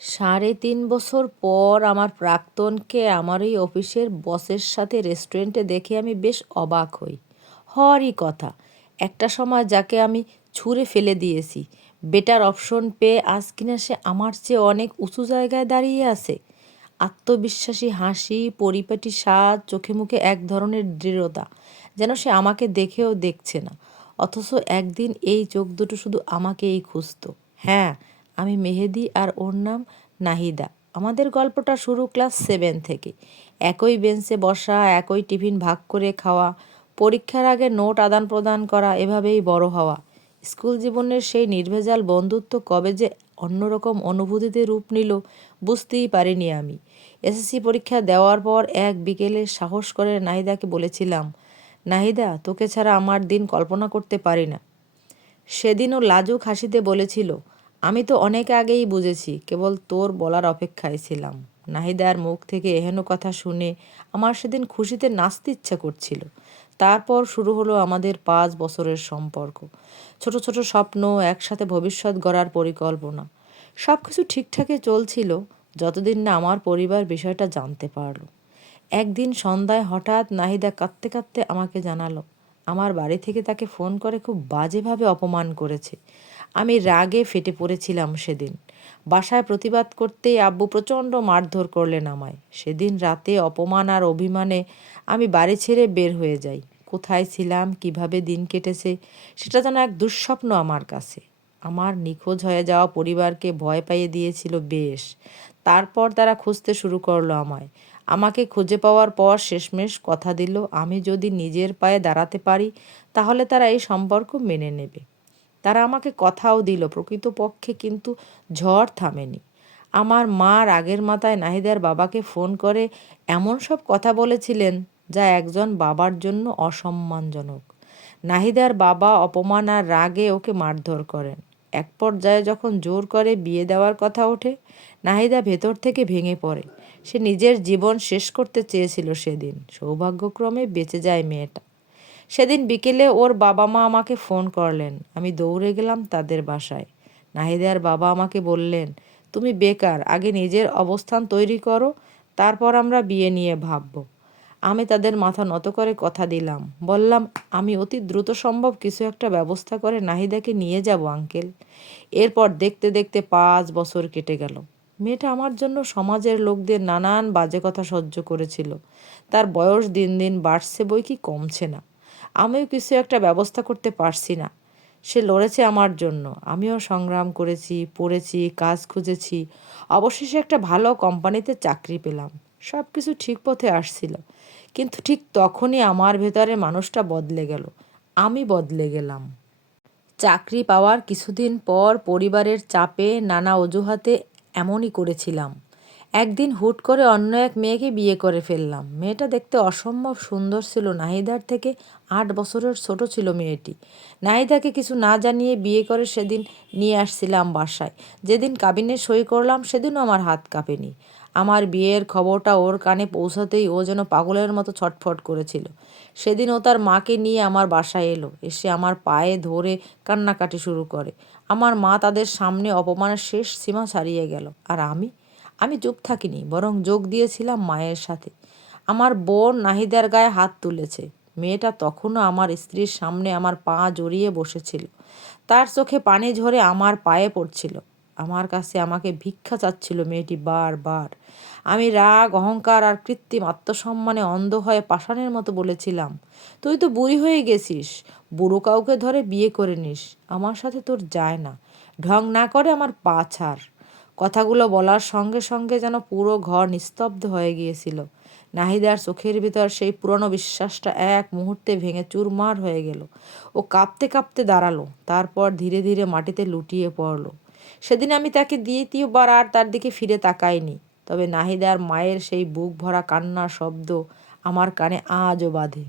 সাড়ে তিন বছর পর আমার প্রাক্তনকে আমার ওই অফিসের বসের সাথে রেস্টুরেন্টে দেখে আমি বেশ অবাক হই। হওয়ারই কথা, একটা সময় যাকে আমি ছুঁড়ে ফেলে দিয়েছি, বেটার অপশন পেয়ে আজ কিনা সে আমার চেয়ে অনেক উঁচু জায়গায় দাঁড়িয়ে আছে। আত্মবিশ্বাসী হাসি, পরিপাটি স্বাদ, চোখে মুখে এক ধরনের দৃঢ়তা, যেন সে আমাকে দেখেও দেখছে না। অথচ একদিন এই চোখ দুটো শুধু আমাকেই খুঁজত। হ্যাঁ আমি মেহেদি আর ওর নাম নাহিদা। আমাদের গল্পটা শুরু ক্লাস সেভেন থেকে। একই বেঞ্চে বসা, একই টিফিন ভাগ করে খাওয়া, পরীক্ষার আগে নোট আদান প্রদান করা, এভাবেই বড় হওয়া। স্কুল জীবনের সেই নির্ভেজাল বন্ধুত্ব কবে যে অন্যরকম অনুভূতিতে রূপ নিল, বুঝতেই পারিনি আমি। এসএসসি পরীক্ষা দেওয়ার পর এক বিকেলে সাহস করে নাহিদাকে বলেছিলাম, নাহিদা, তোকে ছাড়া আমার দিন কল্পনা করতে পারি না। সেদিনও লাজুক হাসিতে বলেছিল আমি তো অনেক আগেই বুঝেছি, কেবল তোর বলার অপেক্ষায় ছিলাম। নাহিদার মুখ থেকে এহেন কথা শুনে আমার সেদিন খুশিতে নাচতে ইচ্ছা করছিল। তারপর শুরু হলো আমাদের পাঁচ বছরের সম্পর্ক। ছোট ছোট স্বপ্ন একসাথে ভবিষ্যৎ গড়ার পরিকল্পনা। সব কিছু ঠিকঠাকই চলছিল, যতদিন না আমার পরিবার বিষয়টা জানতে পারল। একদিন সন্ধ্যায় হঠাৎ নাহিদা কাঁদতে কাঁদতে আমাকে জানালো, আমার বাড়ি থেকে তাকে ফোন করে খুব বাজেভাবে অপমান করেছে। আমি রাগে ফেটে পড়েছিলাম সেদিন। বাসায় প্রতিবাদ করতেই আব্বু প্রচণ্ড মারধর করলেন আমায়। সেদিন রাতে অপমান আর অভিমানে আমি বাড়ি ছেড়ে বের হয়ে যাই। কোথায় ছিলাম, কীভাবে দিন কেটেছে, সেটা যেন এক দুঃস্বপ্ন আমার কাছে। আমার নিখোঁজ হয়ে যাওয়া পরিবারকে ভয় পাইয়ে দিয়েছিল বেশ। তারপর তারা খুঁজতে শুরু করল আমায়। আমাকে খুঁজে পাওয়ার পর শেষমেশ কথা দিল, আমি যদি নিজের পায়ে দাঁড়াতে পারি, তাহলে তারা এই সম্পর্ক মেনে নেবে। তারা আমাকে কথাও দিল, প্রকৃতপক্ষে কিন্তু ঝড় থামেনি। আমার মা রাগের মাথায় নাহিদার বাবাকে ফোন করে এমন সব কথা বলেছিলেন যা একজন বাবার জন্য অসম্মানজনক। নাহিদার বাবা অপমান আর রাগে ওকে মারধর করেন। এক পর্যায়ে যখন জোর করে বিয়ে দেওয়ার কথা ওঠে, নাহিদা ভেতর থেকে ভেঙে পড়ে। সে নিজের জীবন শেষ করতে চেয়েছিল সেদিন। সৌভাগ্যক্রমে বেঁচে যায় মেয়েটা। সেদিন বিকেলে ওর বাবা মা আমাকে ফোন করলেন। আমি দৌড়ে গেলাম তাদের বাসায়। নাহিদার বাবা আমাকে বললেন, তুমি বেকার, আগে নিজের অবস্থান তৈরি করো, তারপর আমরা বিয়ে নিয়ে ভাবব। আমি তাদের মাথা নত করে কথা দিলাম। বললাম, আমি অতি দ্রুত সম্ভব কিছু একটা ব্যবস্থা করে নাহিদাকে নিয়ে যাব, আঙ্কেল। এরপর দেখতে দেখতে পাঁচ বছর কেটে গেল। মেয়েটা আমার জন্য সমাজের লোকদের নানান বাজে কথা সহ্য করেছিল। তার বয়স দিন দিন বাড়ছে বই কি কমছে না। আমিও কিছু একটা ব্যবস্থা করতে পারছি না। সে লড়েছে আমার জন্য। আমিও সংগ্রাম করেছি, পড়েছি, কাজ খুঁজেছি। অবশেষে একটা ভালো কোম্পানিতে চাকরি পেলাম। সব কিছু ঠিক পথে আসছিল। কিন্তু ঠিক তখনই আমার ভেতরে মানুষটা বদলে গেল। আমি বদলে গেলাম। চাকরি পাওয়ার কিছুদিন পর পরিবারের চাপে নানা অজুহাতে এমনই করেছিলাম। একদিন হুট করে অন্য এক মেয়েকে বিয়ে করে ফেললাম। মেয়েটা দেখতে অসম্ভব সুন্দর ছিল। নাহিদার থেকে আট বছরের ছোট ছিল মেয়েটি। নাহিদাকে কিছু না জানিয়ে বিয়ে করে সেদিন নিয়ে আসছিলাম বাসায়। যেদিন কাবিনে সই করলাম, সেদিনও আমার হাত কাঁপেনি। আমার বিয়ের খবরটা ওর কানে পৌঁছাতেই ও যেন পাগলের মতো ছটফট করেছিল। সেদিন ও তার মাকে নিয়ে আমার বাসায় এলো। এসে আমার পায়ে ধরে কান্নাকাটি শুরু করে। আমার মা তাদের সামনে অপমানের শেষ সীমা ছাড়িয়ে গেল। আর আমি আমি চুপ থাকিনি, বরং যোগ দিয়েছিলাম মায়ের সাথে। আমার বোন নাহিদার গায়ে হাত তুলেছে। মেয়েটা তখনও আমার স্ত্রীর সামনে আমার পা জড়িয়ে বসেছিল। তার চোখে পানি ঝরে আমার পায়ে পড়ছিল। আমার কাছে আমাকে ভিক্ষা চাচ্ছিল মেয়েটি বারবার আমি রাগ, অহংকার আর কৃত্রিম আত্মসম্মানে অন্ধ হয়ে পাষাণের মতো বলেছিলাম, তুই তো বুড়ি হয়ে গেছিস, বুড়ো কাউকে ধরে বিয়ে করে নিস, আমার সাথে তোর যায় না। ঢং না করে আমার পা ছাড়। কথাগুলো বলার সঙ্গে সঙ্গে যেন পুরো ঘর নিস্তব্ধ হয়ে গিয়েছিল। নাহিদার চোখের ভিতর সেই পুরনো বিশ্বাসটা এক মুহূর্তে ভেঙে চুরমার হয়ে গেল। ও কাঁপতে কাঁপতে দাঁড়াল, তারপর ধীরে ধীরে মাটিতে লুটিয়ে পড়ল। সেদিন আমি তাকে দ্বিতীয়বার আর তার দিকে ফিরে তাকাইনি, তবে নাহিদার মায়ের সেই বুক ভরা কান্নার শব্দ আমার কানে আজও বাঁধে।